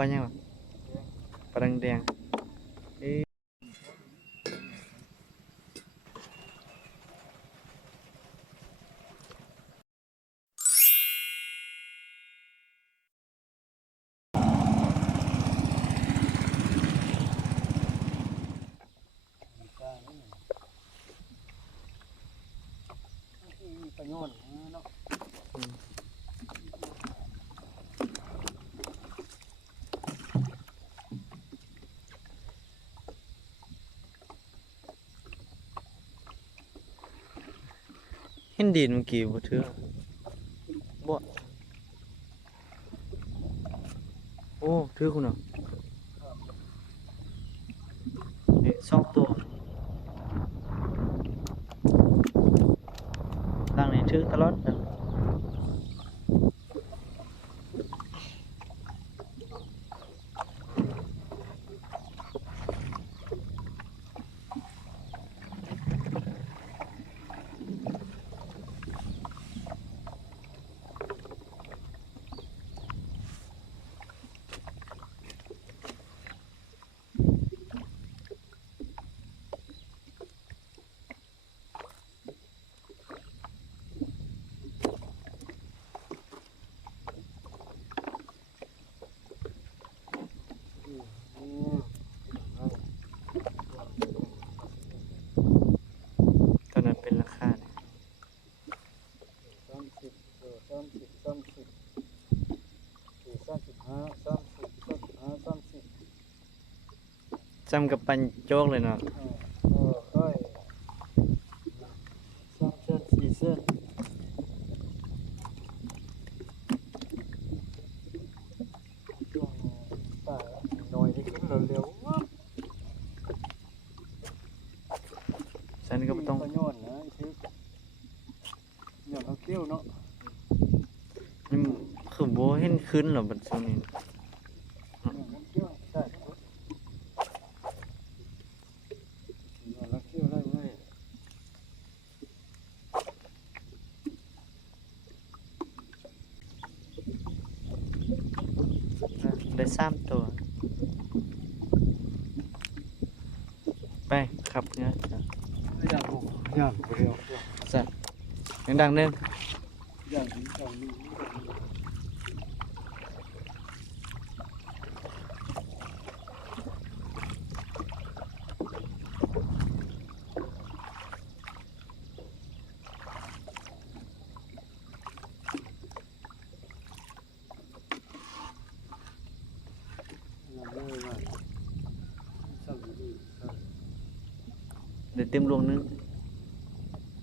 ปลายังวะปลาดังแดงเอ๊ะประโยชน์เนาะเห็นดินเมื่อกี้บ่เถื่อบ่โอ้ถือคุณเนาะเอ๊ะสองตัวดังนี้ถือตลอดนะตอนนั้นเป็นราคาเนี่ย30 30 30 35 30 35 30จำกับปันโจกเลยเนาะค่อย3เส้น4เส้นช่วงป่าหน่อยได้ขึ้นเร็วฉันก็บ่ต้อง ประโยชน์นะชื่ออย่างเราเที่ยวเนาะ ยังคือบ่เห็นขึ้นหรอกบัดซุนี้ อย่างเราเที่ยวได้ทั้งหมดอย่างเราเที่ยวได้เลย ได้3ตัวไปขับเนื้อจ้ะ อย่างผมอย่างเดียว สัตว์ดังๆเด้อ อย่างนี้อย่างนี้ ได้เต็มรวงนึง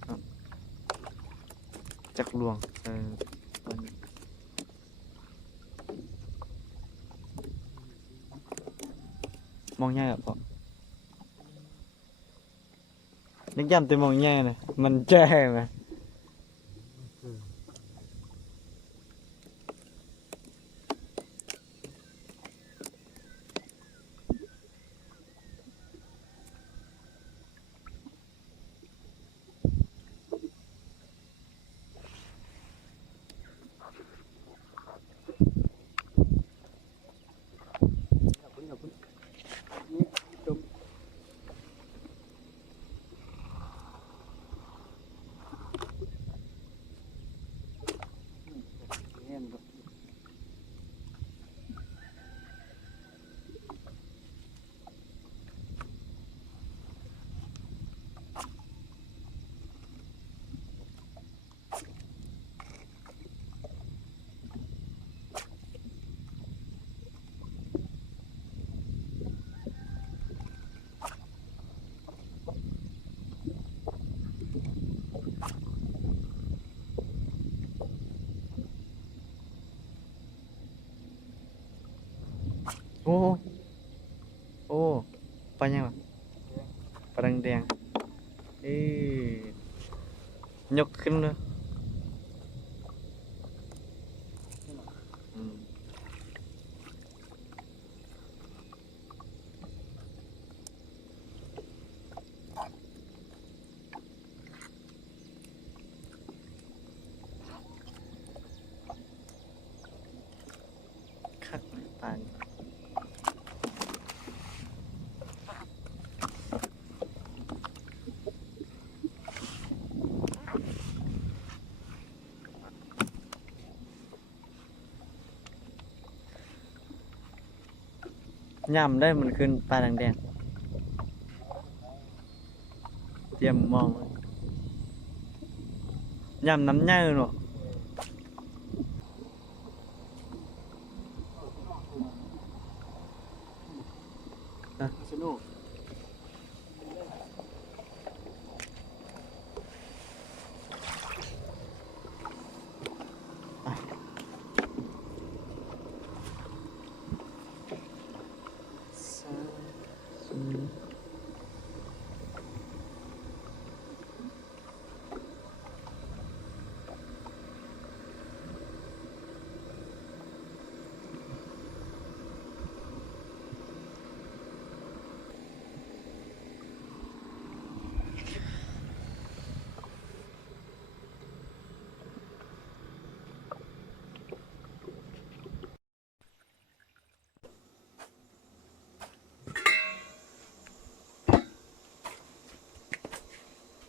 ครับจักรวงวันนี้มองง่ายอ่ะพ่อนึกย้ำแต่มองง่ายเลยมันแจ้งไหมโอ้โอ้ปลายังวะปลาดังแดงเอ้ยยกขึ้นเลยอืมคักปลานี่ ย่ำได้มันขึ้นปลาแดงๆเตรียมมองย่ำน้ำเนื้อเนาะสนุก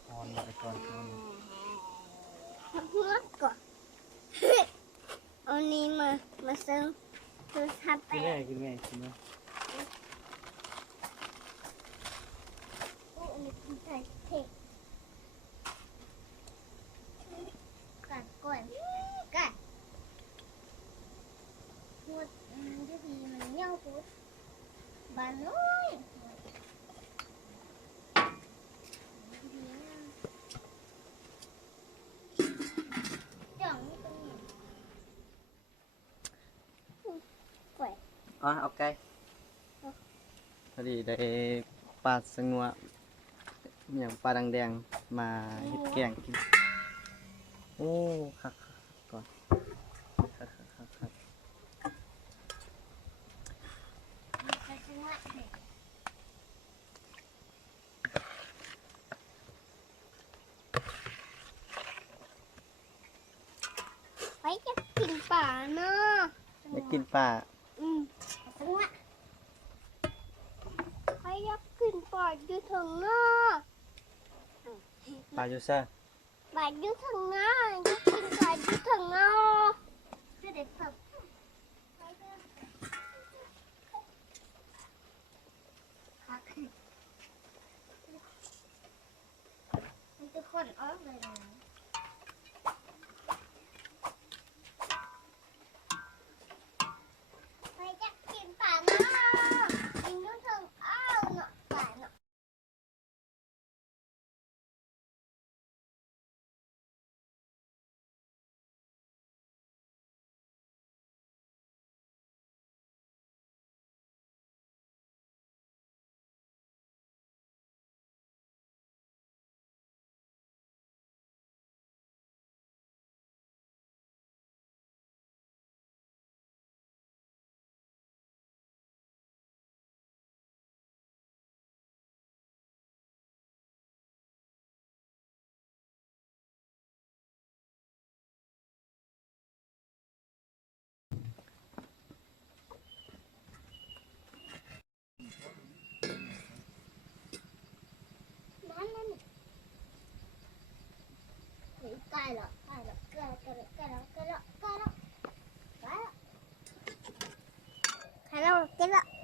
อ่อนละก่อนอ่อน เพื่อก่อนเอานี้มาซื้อทับไป กินแม่กินแม่กินแม่ อันนี้ใส่เผ็ดกัดก่อนกัดพูดที่พีมันเงี้ยวพูดบานน้อยจ่องนี่ตรงนี้กล้วย อ๋อเอาไก่พอดีได้ปลาสงวนอย่างปลาแดงๆมาเฮ็ดแกงกินโอ้คักๆก่อนคักใส่จังหวะเผ็ดไปจะกินป่าเนาะ ๆได้กินปลา จังหวะไปอยากกินป่าอยู่ทางหน้า ปลาอยู่ซ่า ป่าอยู่ทางหน้าอยากกินป่าอยู่ทางหน้าจะได้เพิ่มพักมันจะคนออกเลยนะไปอยากกินป่าเนาะกินอยู่ทางอ้าวเนาะป่าเนาะ นั่นใกล้แล้วใกล้แล้วใกล้แล้วใกล้แล้วใกล้แล้วใกล้แล้วใกล้แล้วใกล้แล้วใกล้แล้ว